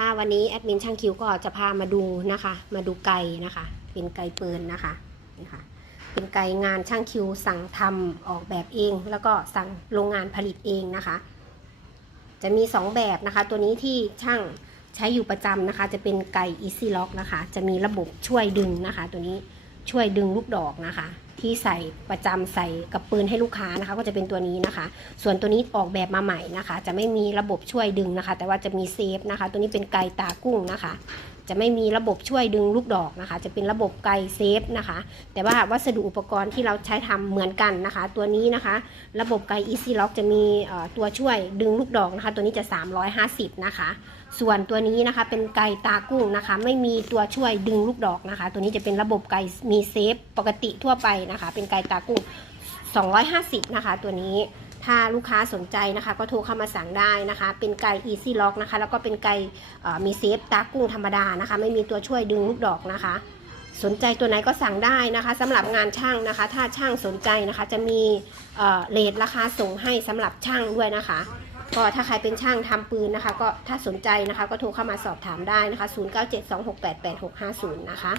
ค่ะวันนี้แอดมินช่างคิวก็จะพามาดูนะคะ มาดูไก่นะคะ เป็นไก่ปืนนะคะนี่ค่ะ เป็นไก่งานช่างคิวสั่งทำออกแบบเอง แล้วก็สั่งโรงงานผลิตเองนะคะ จะมี 2 แบบนะคะ ตัวนี้ที่ช่างใช้อยู่ประจำนะคะ จะเป็นไก่ Easy Lock นะคะ จะมีระบบช่วยดึงนะคะ ตัวนี้ช่วยดึงลูกดอกนะคะ ที่ใส่ประจำใส่กับปืนให้ลูกค้านะคะ ก็จะเป็นตัวนี้นะคะ ส่วนตัวนี้ออกแบบมาใหม่นะคะ จะไม่มีระบบช่วยดึงนะคะ แต่ว่าจะมีเซฟนะคะ ตัวนี้เป็นไก่ตากุ้งนะคะ จะไม่มีระบบช่วยดึงลูกดอกนะคะ จะเป็นระบบไกเซฟนะคะ แต่ว่าวัสดุอุปกรณ์ที่เราใช้ทำเหมือนกันนะคะ ตัวนี้นะคะ ระบบไก Easy Lock จะมีตัวช่วยดึงลูกดอกนะคะ ตัวนี้จะ 350 นะคะ ส่วนตัวนี้นะคะเป็นไก่ตากุ้งนะคะ ไม่มีตัวช่วยดึงลูกดอกนะคะ ตัวนี้จะเป็นระบบไก่มีเซฟปกติทั่วไปนะคะ เป็นไก่ตากุ้ง250 นะคะ ตัวนี้ ถ้าลูกค้าสนใจนะคะ ก็โทรเข้ามาสั่งได้นะคะ เป็นไก่ Easy Lock นะคะ แล้วก็เป็นไก่มีเซฟตากุ้งธรรมดานะคะ ไม่มีตัวช่วยดึงลูกดอกนะคะ สนใจตัวไหนก็สั่งได้นะคะสำหรับงานช่างนะคะ ถ้าช่างสนใจนะคะ จะมีเอ่อเรทราคาส่งให้สำหรับช่างด้วยนะคะก็ถ้าใครเป็นช่างทำปืนนะคะ ก็ถ้าสนใจนะคะ ก็โทรเข้ามาสอบถามได้นะคะ 0972688650 นะคะ